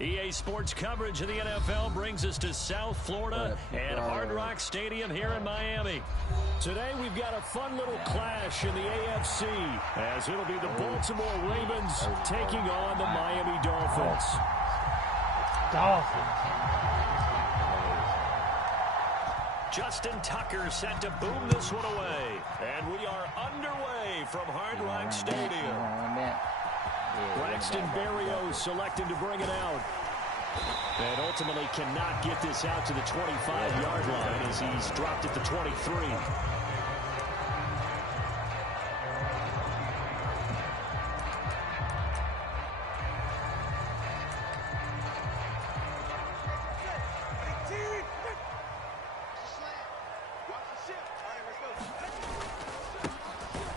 EA Sports coverage of the NFL brings us to South Florida and Hard Rock Stadium here in Miami. Today we've got a fun little clash in the AFC as it'll be the Baltimore Ravens taking on the Miami Dolphins. Justin Tucker set to boom this one away. And we are underway from Hard Rock Stadium. Braxton Berrios selected to bring it out. And ultimately cannot get this out to the 25-yard line as he's dropped at the 23.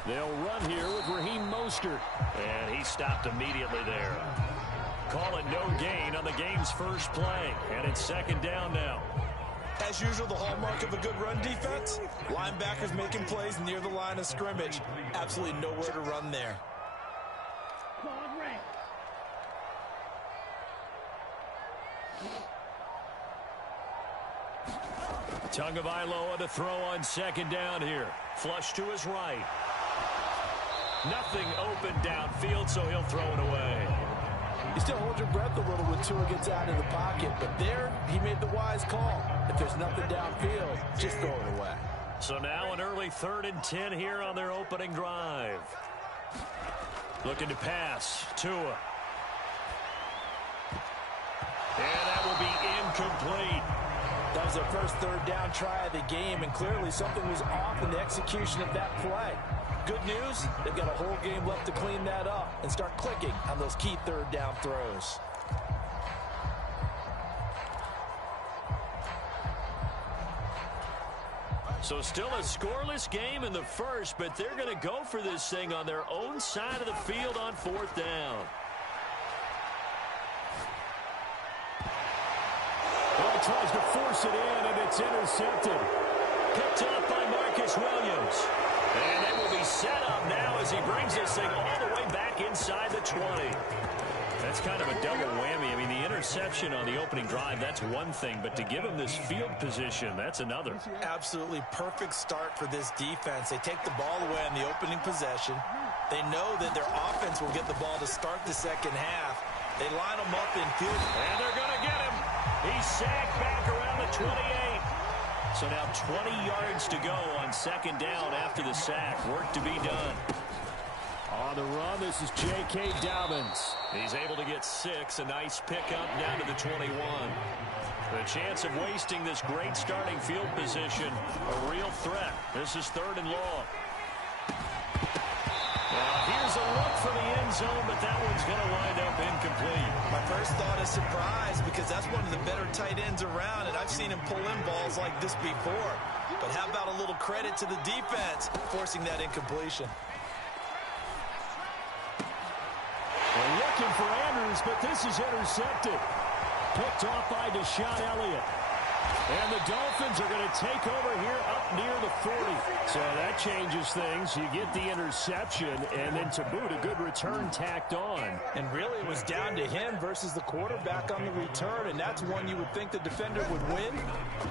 They'll run here with Raheem Mostert. And he stopped immediately there. Call it no gain on the game's first play. And it's second down now. As usual, the hallmark of a good run defense, linebackers making plays near the line of scrimmage. Absolutely nowhere to run there. Tagovailoa to throw on second down here. Flush to his right. Nothing open downfield, so he'll throw it away. You still hold your breath a little when Tua gets out of the pocket, but there he made the wise call. If there's nothing downfield, just throw it away. So now an early 3rd and 10 here on their opening drive. Looking to pass. Tua. And that will be incomplete. That was their first 3rd down try of the game, and clearly something was off in the execution of that play. Good news, they've got a whole game left to clean that up and start clicking on those key 3rd down throws. So still a scoreless game in the first, but they're going to go for this thing on their own side of the field on 4th down. Well, he tries to force it in, and it's intercepted. Picked up by Marcus Williams. And they will be set up now as he brings this thing all the way back inside the 20. That's kind of a double whammy. I mean, the interception on the opening drive, that's one thing. But to give him this field position, that's another. Absolutely perfect start for this defense. They take the ball away on the opening possession. They know that their offense will get the ball to start the second half. They line them up in field. And they're going to get him. He's sacked back around the 28. So now 20 yards to go on second down after the sack. Work to be done. On the run, this is J.K. Dobbins. He's able to get 6. A nice pickup down to the 21. The chance of wasting this great starting field position, a real threat. This is 3rd and long. Here's a look for the end zone, but that one's going to wind up incomplete. My first thought is surprise because that's one of the better tight ends around, and I've seen him pull in balls like this before. But how about a little credit to the defense forcing that incompletion? They're looking for Andrews, but this is intercepted. Picked off by Deshaun Elliott. And the Dolphins are going to take over here up near the 40. So that changes things. You get the interception, and then to boot, a good return tacked on. And really, it was down to him versus the quarterback on the return, and that's one you would think the defender would win.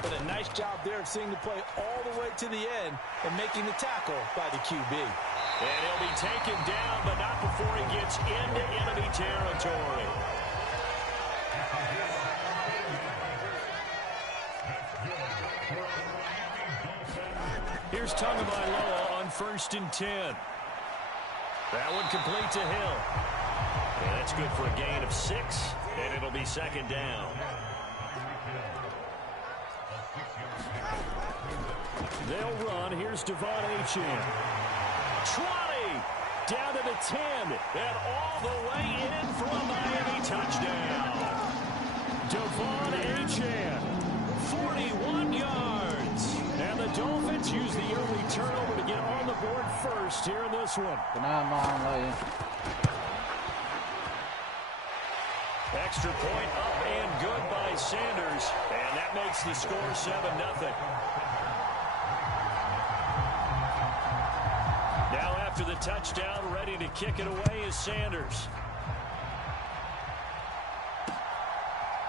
But a nice job there of seeing the play all the way to the end and making the tackle by the QB. And he'll be taken down, but not before he gets into enemy territory. Here's Tagovailoa on 1st and 10. That one complete to Hill. And that's good for a gain of 6, and it'll be second down. They'll run. Here's Devon Achane. 20, down to the 10, and all the way in for a Miami touchdown. Devon Achane, 41 yards. And the Dolphins use the early turnover to get on the board first here in this one. Extra point up and good by Sanders, and that makes the score 7-0. Now after the touchdown, ready to kick it away is Sanders.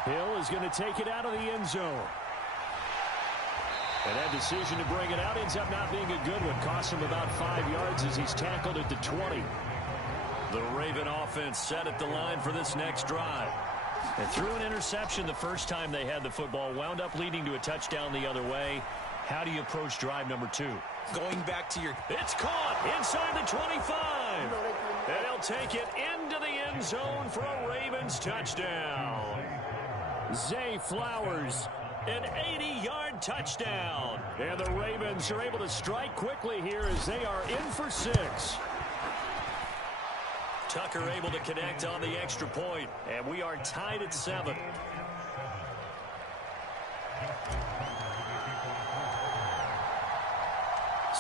Hill is going to take it out of the end zone. And that decision to bring it out ends up not being a good one. Costs him about 5 yards as he's tackled at the 20. The Raven offense set at the line for this next drive. And threw an interception the first time they had the football. Wound up leading to a touchdown the other way. How do you approach drive number 2? Going back to your... It's caught inside the 25. And he'll take it into the end zone for a Ravens touchdown. Zay Flowers. An 80-yard touchdown. And the Ravens are able to strike quickly here as they are in for 6. Tucker able to connect on the extra point. And we are tied at 7.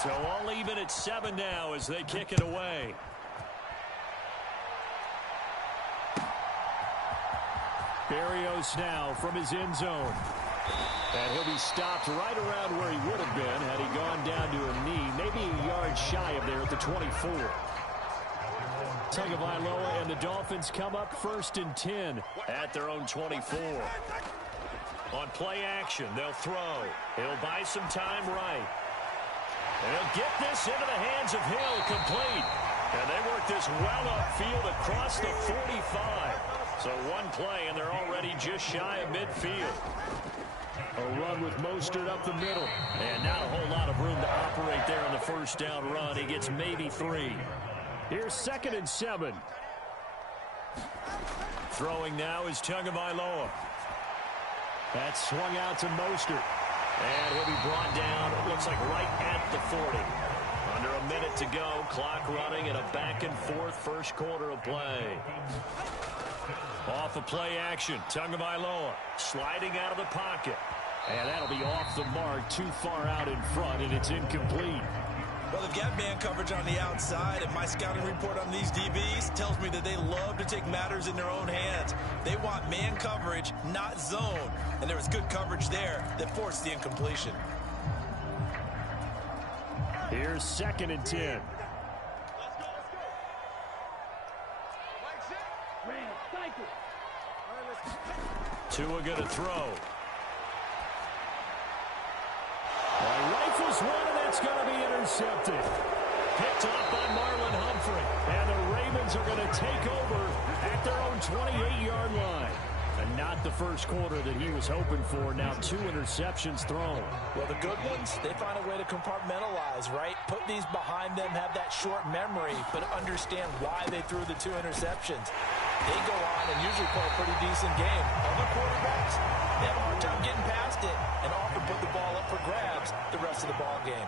So all even at 7 now as they kick it away. Berrios now from his end zone. And he'll be stopped right around where he would have been had he gone down to a knee, maybe a yard shy of there at the 24. Tagovailoa and the Dolphins come up 1st and 10 at their own 24. On play action, they'll throw. He'll buy some time right. And he'll get this into the hands of Hill, complete. And they work this well upfield across the 45. So one play, and they're already just shy of midfield. A run with Mostert up the middle. And not a whole lot of room to operate there on the first down run. He gets maybe 3. Here's 2nd and 7. Throwing now is Tagovailoa. That's swung out to Mostert. And he'll be brought down, it looks like right at the 40. Under a minute to go, clock running, and a back-and-forth first quarter of play. Off of play action, Tagovailoa sliding out of the pocket. And that'll be off the mark, too far out in front, and it's incomplete. Well, they've got man coverage on the outside, and my scouting report on these DBs tells me that they love to take matters in their own hands. They want man coverage, not zone. And there was good coverage there that forced the incompletion. Here's 2nd and 10. Tua going to throw. Rifles one, and that's going to be intercepted. Picked off by Marlon Humphrey. And the Ravens are going to take over at their own 28-yard line. And not the first quarter that he was hoping for. Now 2 interceptions thrown. Well, the good ones, they find a way to compartmentalize, right? Put these behind them, have that short memory, but understand why they threw the 2 interceptions. They go on and usually play a pretty decent game. Other quarterbacks, they have a hard time getting past it and often put the ball up for grabs the rest of the ball game.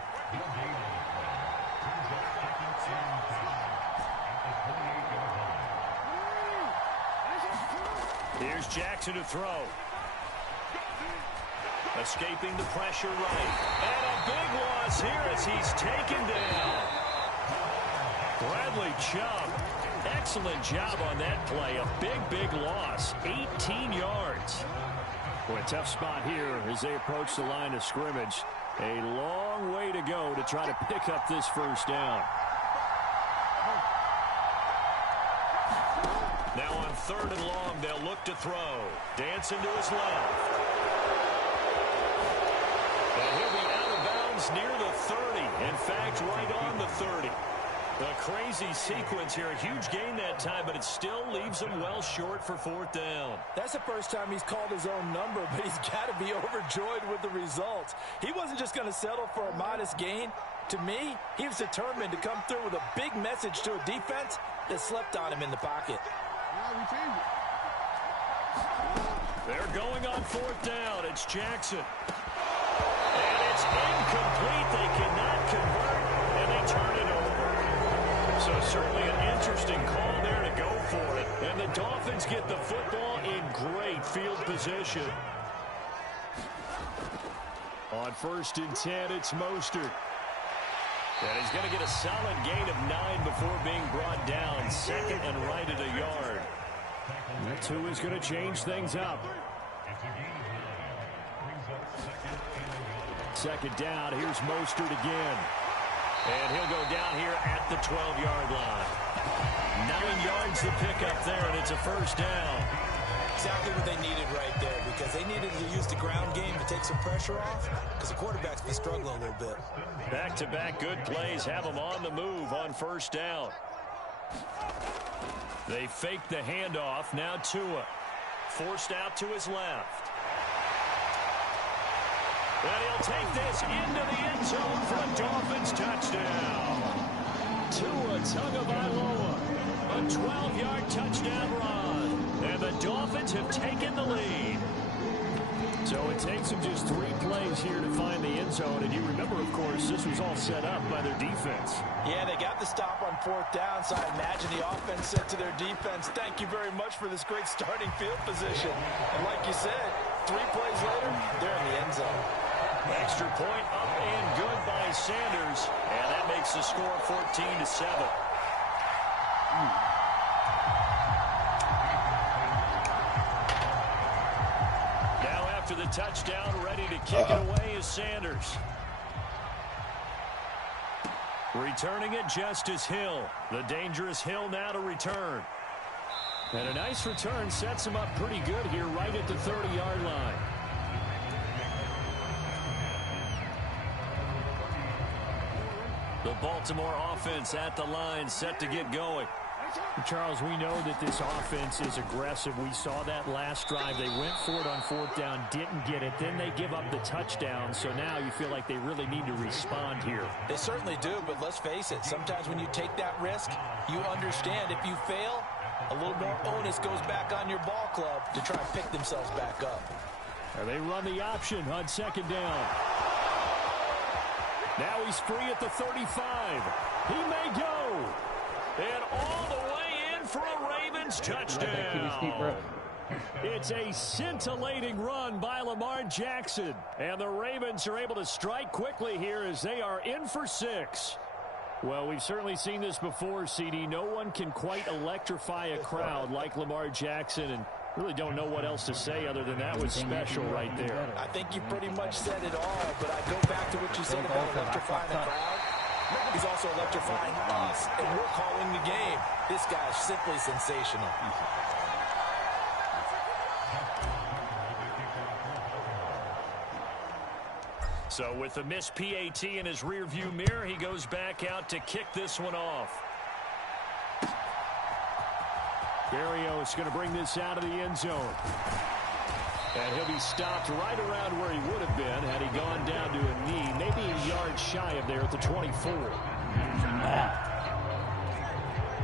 Here's Jackson to throw. Escaping the pressure right. And a big loss here as he's taken down. Bradley Chubb. Excellent job on that play. A big loss. 18 yards. Boy, a tough spot here as they approach the line of scrimmage. A long way to go to try to pick up this first down. Now on 3rd and long, they'll look to throw. Dancing to his left. And he'll be out of bounds near the 30. In fact, right on the 30. A crazy sequence here. A huge gain that time, but it still leaves him well short for 4th down. That's the first time he's called his own number, but he's got to be overjoyed with the results. He wasn't just going to settle for a modest gain. To me, he was determined to come through with a big message to a defense that slept on him in the pocket. They're going on 4th down. It's Jackson. And it's incomplete. They cannot convert, and they turn it over. So certainly an interesting call there to go for it. And the Dolphins get the football in great field position. On 1st and 10, it's Mostert. And he's going to get a solid gain of 9 before being brought down. 2nd and right at a yard. That's who is going to change things up. 2nd down. Here's Mostert again. And he'll go down here at the 12-yard line. 9 yards to pick up there, and it's a first down. Exactly what they needed right there, because they needed to use the ground game to take some pressure off, because the quarterback's been struggling a little bit. Back-to-back good plays have them on the move on first down. They fake the handoff. Now Tua forced out to his left. And he'll take this into the end zone for a Dolphins touchdown. Tua Tagovailoa, a 12-yard touchdown run. And the Dolphins have taken the lead. So it takes them just 3 plays here to find the end zone. And you remember, of course, this was all set up by their defense. Yeah, they got the stop on 4th down, so I imagine the offense said to their defense, thank you very much for this great starting field position. And like you said, 3 plays later, they're in the end zone. Extra point up and good by Sanders. And that makes the score 14-7. Now after the touchdown, ready to kick it away is Sanders. Returning it just as Hill. The dangerous Hill now to return. And a nice return sets him up pretty good here right at the 30-yard line. The Baltimore offense at the line, set to get going. Charles, we know that this offense is aggressive. We saw that last drive. They went for it on 4th down, didn't get it. Then they give up the touchdown. So now you feel like they really need to respond here. They certainly do, but let's face it. Sometimes when you take that risk, you understand if you fail, a little more onus goes back on your ball club to try and pick themselves back up. And they run the option on 2nd down. Now he's free at the 35. He may go. And all the way in for a Ravens touchdown. It's a scintillating run by Lamar Jackson. And the Ravens are able to strike quickly here as they are in for 6. Well, we've certainly seen this before, CD. No one can quite electrify a crowd like Lamar Jackson, and really don't know what else to say other than that was special right there. I think you pretty much said it all, but I go back to what you said about electrifying the crowd. He's also electrifying us, and we're calling the game. This guy's simply sensational. So with the missed PAT in his rearview mirror, he goes back out to kick this one off. Barrios going to bring this out of the end zone. And he'll be stopped right around where he would have been had he gone down to a knee, maybe a yard shy of there at the 24.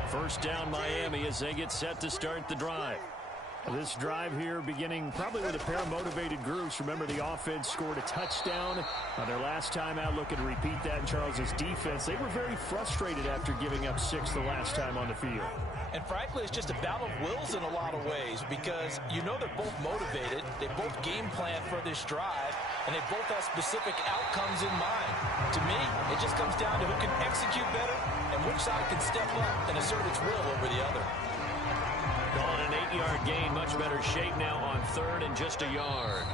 First down Miami as they get set to start the drive. This drive here beginning probably with a pair of motivated groups. Remember, the offense scored a touchdown their last time out. Looking to repeat that in Charles's defense. They were very frustrated after giving up 6 the last time on the field. And frankly, it's just a battle of wills in a lot of ways, because you know they're both motivated, they both game plan for this drive, and they both have specific outcomes in mind. To me, it just comes down to who can execute better and which side can step up and assert its will over the other. On an 8-yard gain, much better shape now on 3rd and just a yard.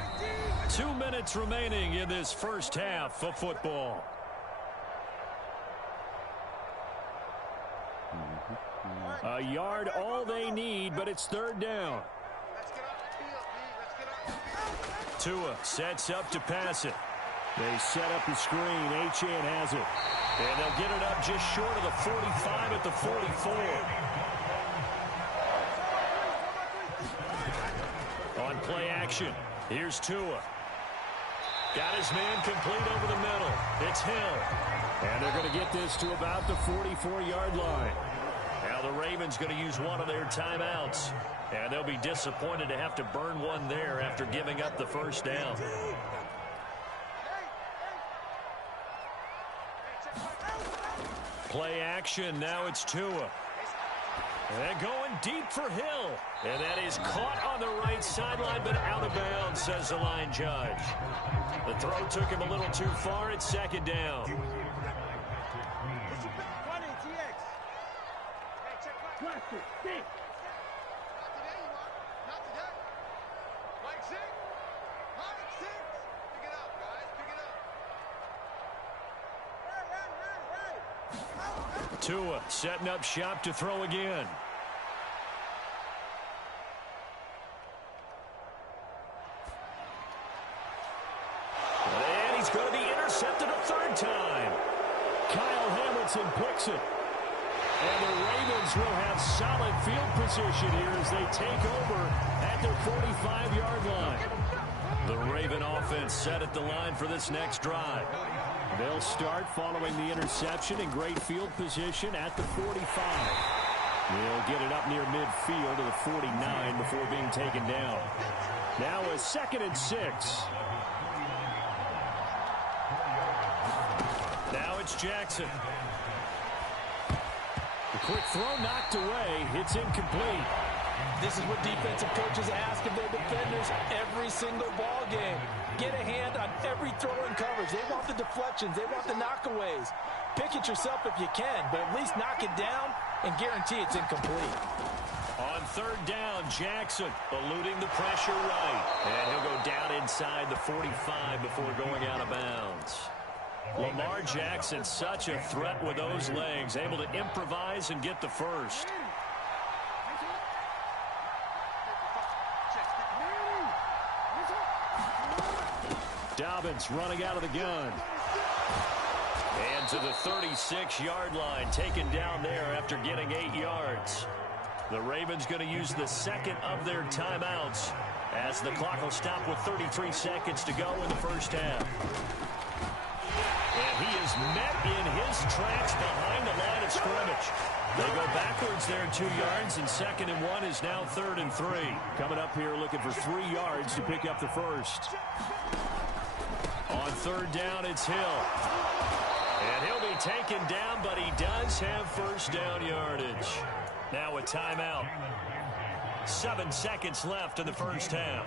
2 minutes remaining in this first half of football. A yard all they need, but it's 3rd down. Tua sets up to pass it. They set up the screen. Achane has it. And they'll get it up just short of the 45 at the 44. On play action, here's Tua. Got his man complete over the middle. It's Hill. And they're going to get this to about the 44-yard line. Now the Ravens going to use one of their timeouts. And they'll be disappointed to have to burn one there after giving up the first down. Play action, now it's Tua. And going deep for Hill. And that is caught on the right sideline, but out of bounds, says the line judge. The throw took him a little too far. It's 2nd down. Tua setting up shop to throw again. intercepted a third time. Kyle Hamilton picks it. And the Ravens will have solid field position here as they take over at their 45-yard line. The Raven offense set at the line for this next drive. They'll start following the interception in great field position at the 45. They'll get it up near midfield to the 49 before being taken down. Now a 2nd and 6. Now it's Jackson. The quick throw knocked away. It's incomplete. This is what defensive coaches ask of their defenders every single ball game. Get a hand on every throw in coverage. They want the deflections. They want the knockaways. Pick it yourself if you can, but at least knock it down and guarantee it's incomplete. On 3rd down, Jackson eluding the pressure right. And he'll go down inside the 45 before going out of bounds. Lamar Jackson, such a threat with those legs, able to improvise and get the first. Dobbins running out of the gun. And to the 36-yard line, taken down there after getting 8 yards. The Ravens going to use the 2nd of their timeouts as the clock will stop with 33 seconds to go in the first half. And he is met in his tracks behind the line of scrimmage. They go backwards there 2 yards, and 2nd and 1 is now 3rd and 3. Coming up here looking for 3 yards to pick up the first. On 3rd down, it's Hill. And he'll be taken down, but he does have first down yardage. Now a timeout. 7 seconds left in the first half.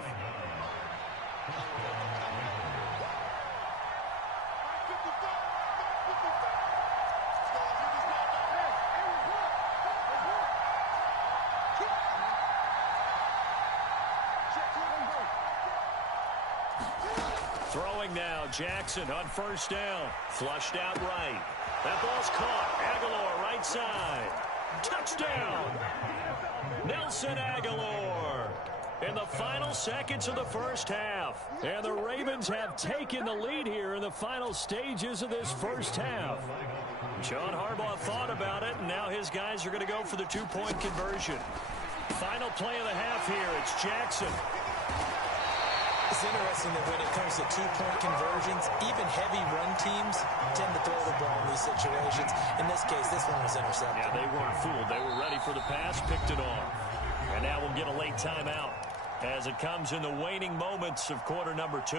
Throwing now, Jackson on 1st down. Flushed out right. That ball's caught. Aguilar right side. Touchdown! Nelson Aguilar in the final seconds of the first half. And the Ravens have taken the lead here in the final stages of this first half. John Harbaugh thought about it, and now his guys are going to go for the 2-point conversion. Final play of the half here. It's Jackson. It's interesting that when it comes to 2-point conversions, even heavy run teams tend to throw the ball in these situations. In this case, this one was intercepted. Yeah, they weren't fooled. They were ready for the pass, picked it off. And now we'll get a late timeout as it comes in the waning moments of quarter number 2.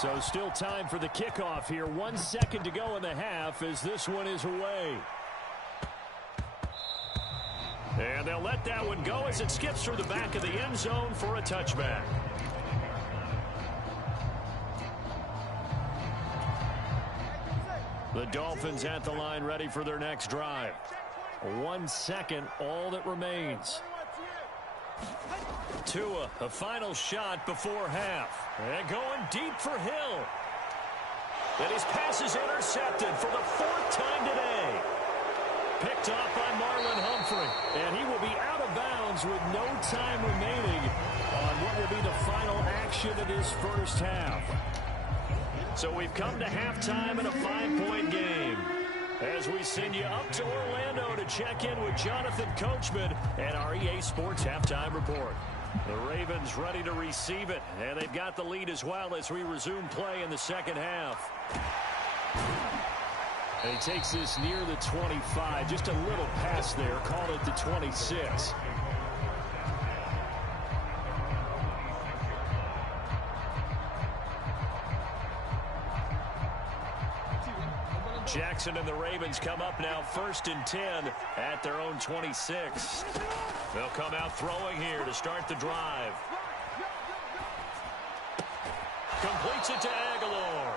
So still time for the kickoff here. 1 second to go in the half as this one is away. And they'll let that one go as it skips through the back of the end zone for a touchback. The Dolphins at the line ready for their next drive. 1 second, all that remains. Tua, a final shot before half. And going deep for Hill. And his pass is intercepted for the 4th time today. Picked off by Marlon Humphrey. And he will be out of bounds with no time remaining on what will be the final action of this first half. So we've come to halftime in a 5-point game. As we send you up to Orlando to check in with Jonathan Coachman and our EA Sports Halftime Report. The Ravens ready to receive it, and they've got the lead as well as we resume play in the second half. And he takes this near the 25, just a little pass there, called it the 26. Jackson and the Ravens come up now 1st and 10 at their own 26. They'll come out throwing here to start the drive. Completes it to Aguilar.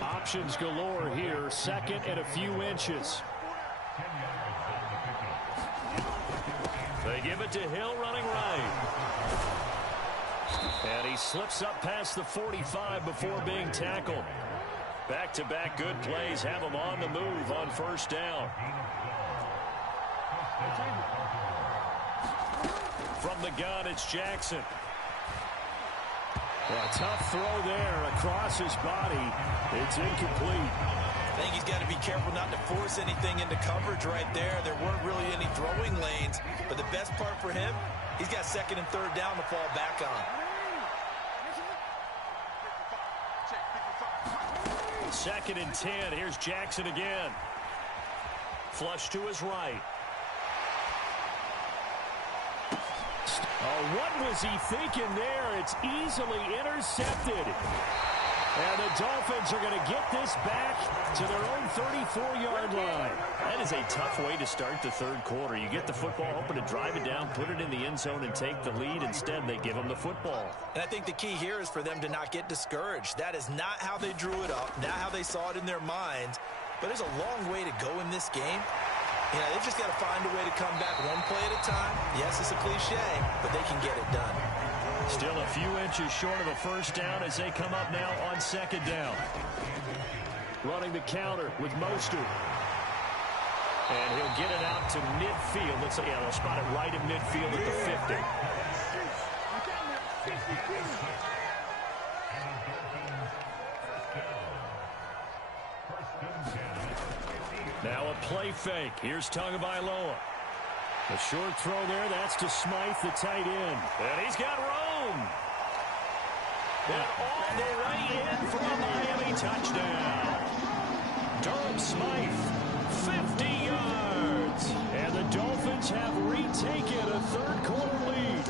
Options galore here, 2nd and a few inches. They give it to Hill running right. And he slips up past the 45 before being tackled. Back-to-back good plays have him on the move on 1st down. From the gun, it's Jackson. A tough throw there across his body. It's incomplete. I think he's got to be careful not to force anything into coverage right there. There weren't really any throwing lanes, but the best part for him, he's got second and third down to fall back on. Second and 10. Here's Jackson again. Flush to his right. Oh, what was he thinking there? It's easily intercepted. And the Dolphins are going to get this back to their own 34-yard line. That is a tough way to start the third quarter. You get the football, hoping to drive it down, put it in the end zone, and take the lead. Instead, they give them the football. And I think the key here is for them to not get discouraged. That is not how they drew it up, not how they saw it in their minds. But there's a long way to go in this game. You know, they've just got to find a way to come back one play at a time. Yes, it's a cliche, but they can get it done. Still a few inches short of a first down as they come up now on second down. Running the counter with Mostert. And he'll get it out to midfield. Let's say, yeah, they'll spot it right in midfield at the 50. Now a play fake. Here's Tagovailoa. A short throw there. That's to Smythe, the tight end. And he's got room. And all the way in for a Miami touchdown. Durham Smythe, 50 yards. And the Dolphins have retaken a third-quarter lead.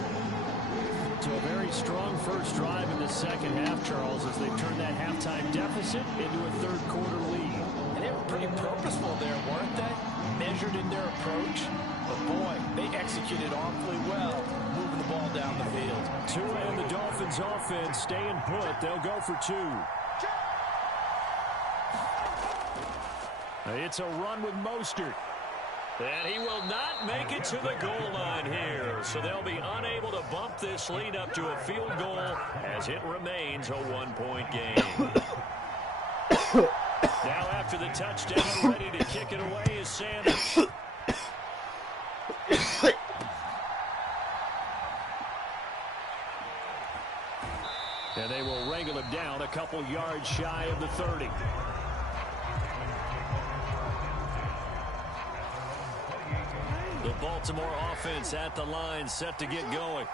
So a very strong first drive in the second half, Charles, as they've turned that halftime deficit into a third-quarter lead. And they were pretty purposeful there, weren't they? Measured in their approach. But, boy, they executed awfully well, moving the ball down the field. Tua and the Dolphins offense staying put. They'll go for two. It's a run with Mostert. And he will not make it to the goal line here. So they'll be unable to bump this lead up to a field goal as it remains a one-point game. Now after the touchdown, ready to kick it away is Sanders. And they will wrangle him down a couple yards shy of the 30. The Baltimore offense at the line, set to get going.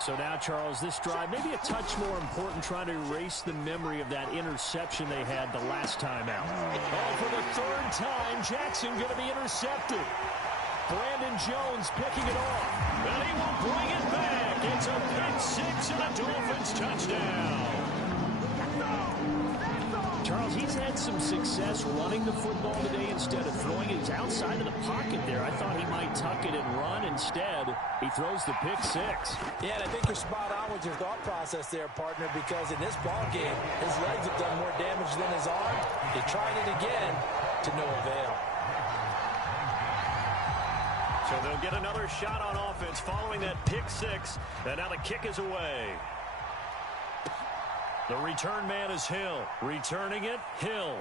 So now, Charles, this drive maybe a touch more important, trying to erase the memory of that interception they had the last time out. Oh, for the third time, Jackson going to be intercepted. Brandon Jones picking it off. And he will bring it back. It's a pick six and a Dolphins touchdown. Charles, he's had some success running the football today instead of throwing it. He's outside of the pocket there. I thought he might tuck it and run. Instead, he throws the pick six. Yeah, and I think you're spot on with your thought process there, partner, because in this ball game, his legs have done more damage than his arm. He tried it again to no avail. So they'll get another shot on offense following that pick six. And now the kick is away. The return man is Hill. Returning it, Hill.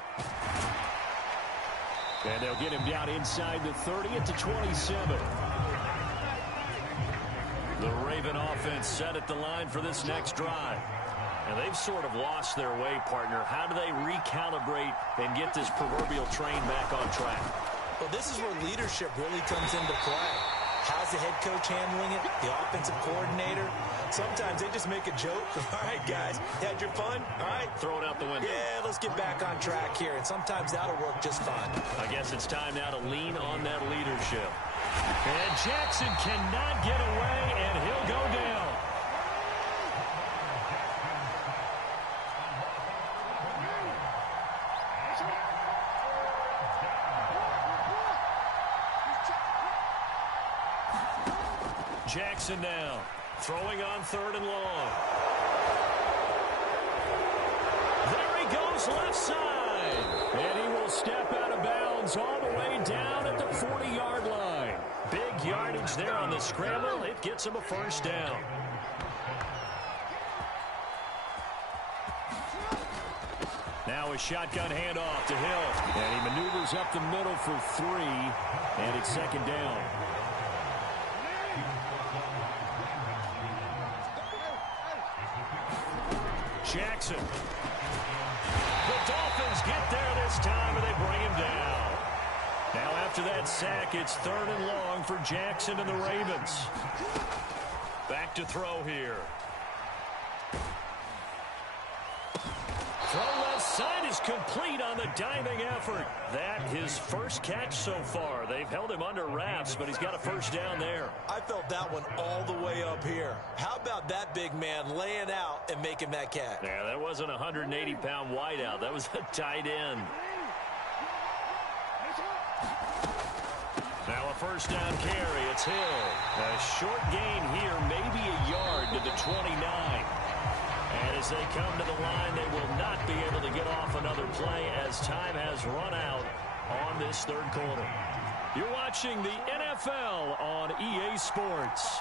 And they'll get him down inside the 30 at the 27. The Raven offense set at the line for this next drive. And they've sort of lost their way, partner. How do they recalibrate and get this proverbial train back on track? Well, this is where leadership really comes into play. How's the head coach handling it? The offensive coordinator? Sometimes they just make a joke. All right, guys, had your fun? All right. Throw it out the window. Yeah, let's get back on track here. And sometimes that'll work just fine. I guess it's time now to lean on that leadership. And Jackson cannot get away, and he'll go down. Jackson now, throwing on third and long. There he goes left side. And he will step out of bounds all the way down at the 40-yard line. Big yardage there on the scramble. It gets him a first down. Now a shotgun handoff to Hill. And he maneuvers up the middle for 3. And it's second down. Jackson. The Dolphins get there this time, and they bring him down. Now after that sack, it's 3rd and long for Jackson and the Ravens. Back to throw here. Throw left side is complete on the diving effort. That his first catch so far. They've held him under wraps, but he's got a first down there. I felt that one all the way up here. How about that big man laying out and making that catch? Yeah, that wasn't a 180-pound wideout. That was a tight end. Now a first down carry. It's Hill. A short gain here, maybe a yard to the 29. And as they come to the line, they will not be able to get off another play as time has run out on this 3rd quarter. You're watching the NFL on EA Sports.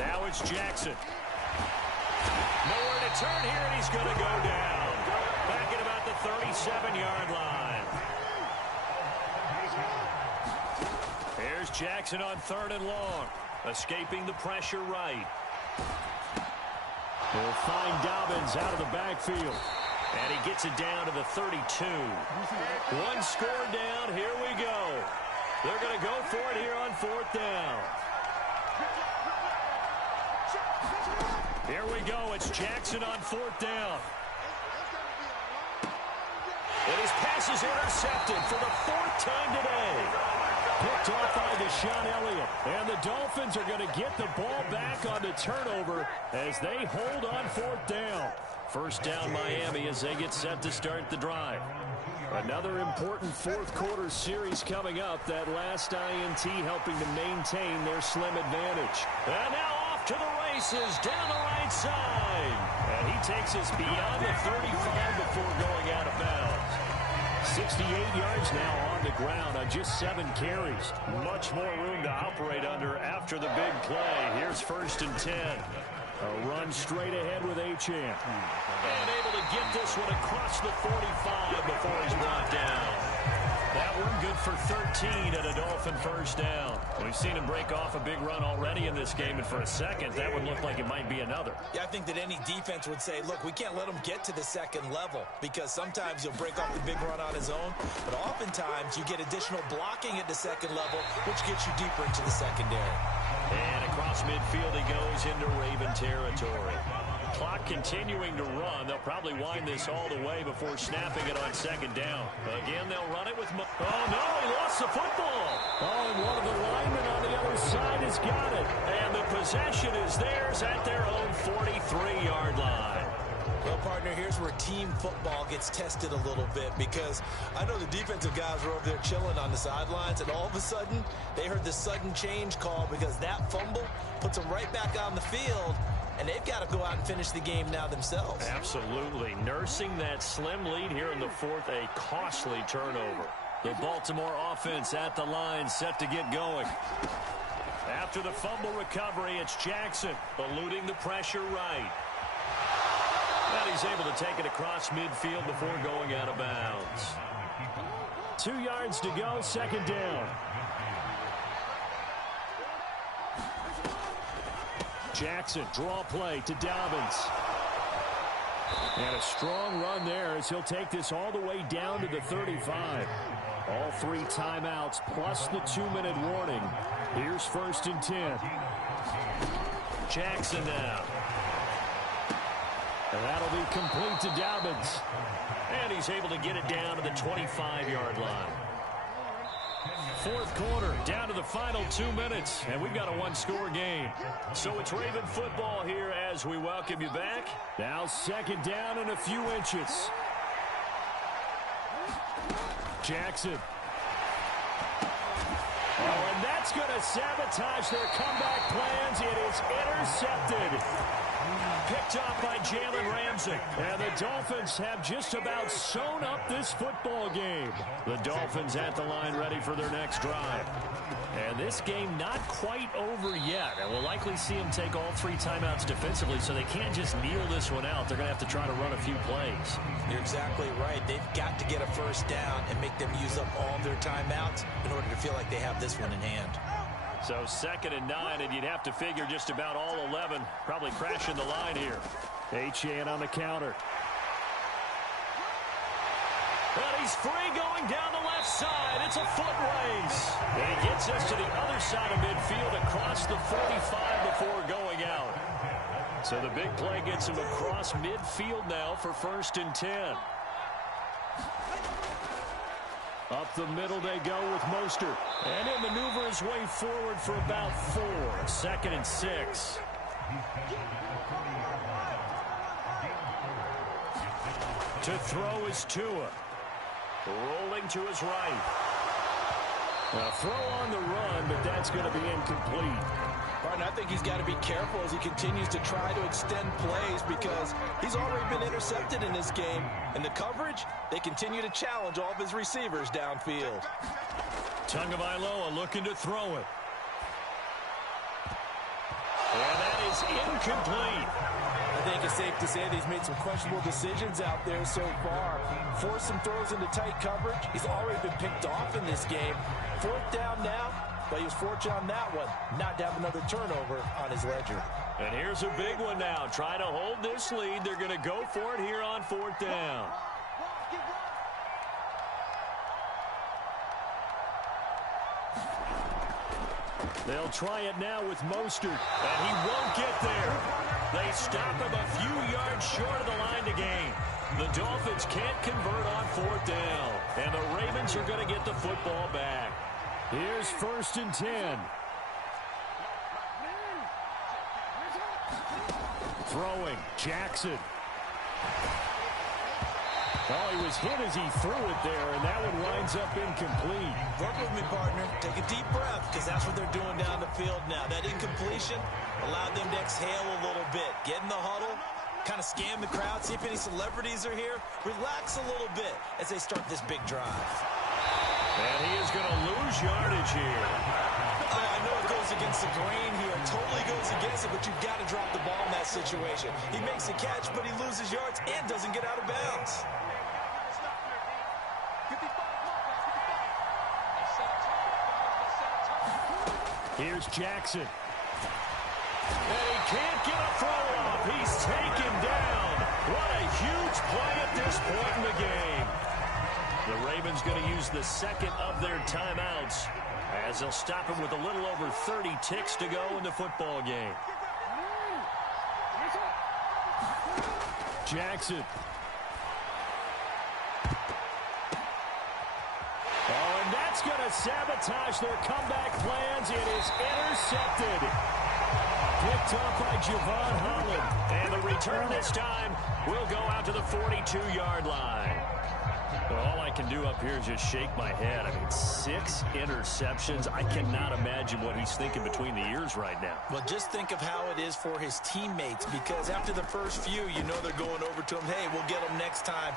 Now it's Jackson. Nowhere to turn here, and he's going to go down. Back at about the 37-yard line. Here's Jackson on 3rd and long. Escaping the pressure right. He'll find Dobbins out of the backfield. And he gets it down to the 32. One score down. Here we go. They're going to go for it here on 4th down. Here we go. It's Jackson on 4th down. And his pass is intercepted for the 4th time today. Picked off by Deshaun Elliott. And the Dolphins are going to get the ball back on the turnover as they hold on 4th down. First down Miami as they get set to start the drive. Another important 4th quarter series coming up. That last INT helping to maintain their slim advantage. And now off to the races down the right side. And he takes us beyond the 35 before going out of bounds. 68 yards now on the ground on just 7 carries. Much more room to operate under after the big play. Here's 1st and 10. A run straight ahead with Achane. And able to get this one across the 45 before he's brought down. That one good for 13 and a Dolphin first down. We've seen him break off a big run already in this game, and for a second, that would look like it might be another. Yeah, I think that any defense would say, look, we can't let him get to the 2nd level because sometimes he'll break off the big run on his own, but oftentimes you get additional blocking at the 2nd level, which gets you deeper into the secondary. And across midfield he goes into Raven territory. Clock continuing to run. They'll probably wind this all the way before snapping it on 2nd down. Again, they'll run it with... Oh, no, he lost the football. Oh, and one of the linemen on the other side has got it. And the possession is theirs at their own 43-yard line. Well, partner, here's where team football gets tested a little bit because I know the defensive guys were over there chilling on the sidelines, and all of a sudden, they heard the sudden change call because that fumble puts them right back on the field, and they've got to go out and finish the game now themselves. Absolutely. Nursing that slim lead here in the 4th, a costly turnover. The Baltimore offense at the line, set to get going. After the fumble recovery, it's Jackson eluding the pressure right. And he's able to take it across midfield before going out of bounds. 2 yards to go, 2nd down. Jackson, draw play to Dobbins. And a strong run there as he'll take this all the way down to the 35. All 3 timeouts plus the 2-minute warning. Here's 1st and 10. Jackson now. And that'll be complete to Dobbins. And he's able to get it down to the 25-yard line. 4th quarter, down to the final 2 minutes, and we've got a 1-score game. So it's Raven football here as we welcome you back. Now 2nd down and a few inches. Jackson. Oh, and that's going to sabotage their comeback plans. It is intercepted. Picked off by Jalen Ramsey. And the Dolphins have just about sewn up this football game. The Dolphins at the line ready for their next drive. And this game not quite over yet. And we'll likely see them take all 3 timeouts defensively, so they can't just kneel this one out. They're going to have to try to run a few plays. You're exactly right. They've got to get a first down and make them use up all their timeouts in order to feel like they have this one in hand. So 2nd and 9, and you'd have to figure just about all 11 probably crashing the line here. Achane on the counter. And he's free going down the left side. It's a foot race. And he gets us to the other side of midfield across the 45 before going out. So the big play gets him across midfield now for 1st and 10. Up the middle they go with Mostert. And he'll maneuver his way forward for about 4. 2nd and 6. To throw is Tua. Rolling to his right. A throw on the run, but that's going to be incomplete. Martin, I think he's got to be careful as he continues to try to extend plays because he's already been intercepted in this game. And the coverage, they continue to challenge all of his receivers downfield. Tagovailoa looking to throw it. And that is incomplete. I think it's safe to say that he's made some questionable decisions out there so far. Forced some throws into tight coverage. He's already been picked off in this game. 4th down now, but he was fortunate on that one, not to have another turnover on his ledger. And here's a big one now. Trying to hold this lead. They're going to go for it here on 4th down. They'll try it now with Mostert, and he won't get there. They stop him a few yards short of the line to gain. The Dolphins can't convert on 4th down, and the Ravens are going to get the football back. Here's 1st and 10. Throwing, Jackson. Oh, he was hit as he threw it there, and that one winds up incomplete. Work with me, partner. Take a deep breath, because that's what they're doing down the field now. That incompletion allowed them to exhale a little bit. Get in the huddle, kind of scan the crowd, see if any celebrities are here. Relax a little bit as they start this big drive. And he is going to lose yardage here. I know it goes against the grain here. It totally goes against it, but you've got to drop the ball in that situation. He makes a catch, but he loses yards and doesn't get out of bounds. Here's Jackson. And he can't get a throw off. He's taken down. What a huge play at this point in the game. The Ravens going to use the 2nd of their timeouts as they'll stop him with a little over 30 ticks to go in the football game. Jackson. Oh, and that's going to sabotage their comeback plans. It is intercepted. Picked up by Javon Holland. And the return this time will go out to the 42-yard line. Well, all I can do up here is just shake my head. I mean, 6 interceptions. I cannot imagine what he's thinking between the ears right now. Well, just think of how it is for his teammates, because after the first few, you know they're going over to him, hey, we'll get him next time.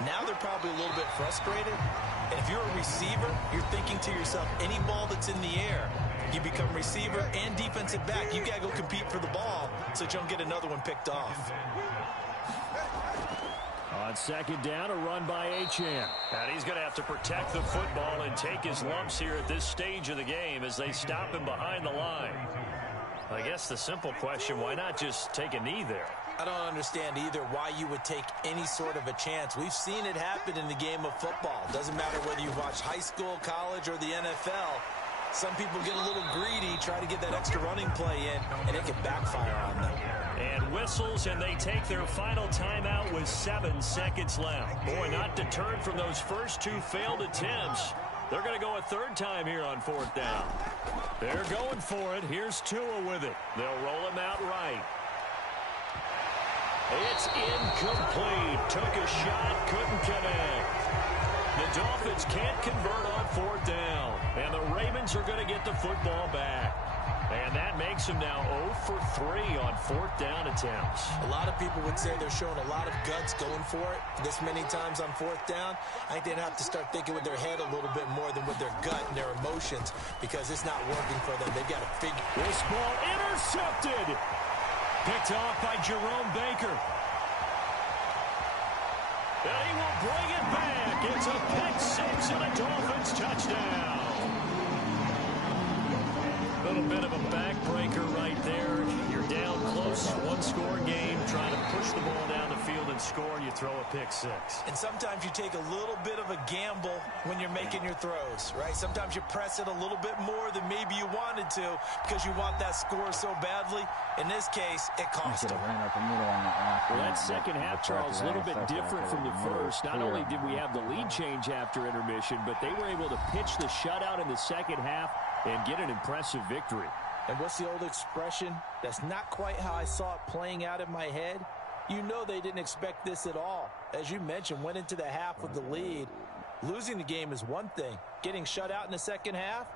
Now they're probably a little bit frustrated. And if you're a receiver, you're thinking to yourself, any ball that's in the air, you become receiver and defensive back. You got to go compete for the ball so that you don't get another one picked off. On 2nd down, a run by Achane. And he's going to have to protect the football and take his lumps here at this stage of the game as they stop him behind the line. I guess the simple question, why not just take a knee there? I don't understand either why you would take any sort of a chance. We've seen it happen in the game of football. Doesn't matter whether you watch high school, college, or the NFL. Some people get a little greedy, try to get that extra running play in, and it can backfire on them. And whistles, and they take their final timeout with 7 seconds left. Boy, not deterred from those first 2 failed attempts. They're going to go a 3rd time here on 4th down. They're going for it. Here's Tua with it. They'll roll him out right. It's incomplete. Took a shot, couldn't connect. The Dolphins can't convert on 4th down. And the Ravens are going to get the football back. And that makes them now 0 for 3 on 4th down attempts. A lot of people would say they're showing a lot of guts going for it this many times on 4th down. I think they'd have to start thinking with their head a little bit more than with their gut and their emotions, because it's not working for them. They've got to figure. This ball intercepted. Picked off by Jerome Baker. And he will bring it back. It's a pick 6 and a Dolphins touchdown. The score, you throw a pick six. And sometimes you take a little bit of a gamble when you're making your throws, right? Sometimes you press it a little bit more than maybe you wanted to because you want that score so badly. In this case, it cost them. Well, that second half, Charles, a little bit different from the first. Not only did we have the lead change after intermission, but they were able to pitch the shutout in the second half and get an impressive victory. And what's the old expression? That's not quite how I saw it playing out in my head. You know they didn't expect this at all. As you mentioned, went into the half with the lead. Losing the game is one thing. Getting shut out in the second half,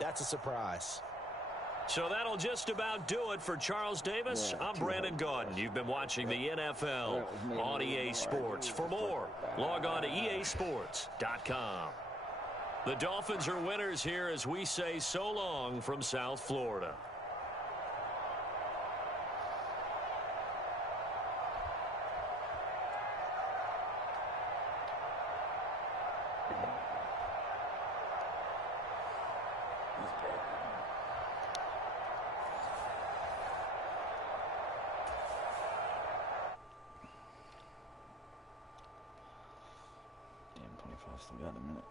that's a surprise. So that'll just about do it for Charles Davis. I'm Brandon Gaudin. You've been watching the NFL on EA Sports. For more, log on to easports.com. The Dolphins are winners here as we say so long from South Florida. Damn, 25 still got a minute.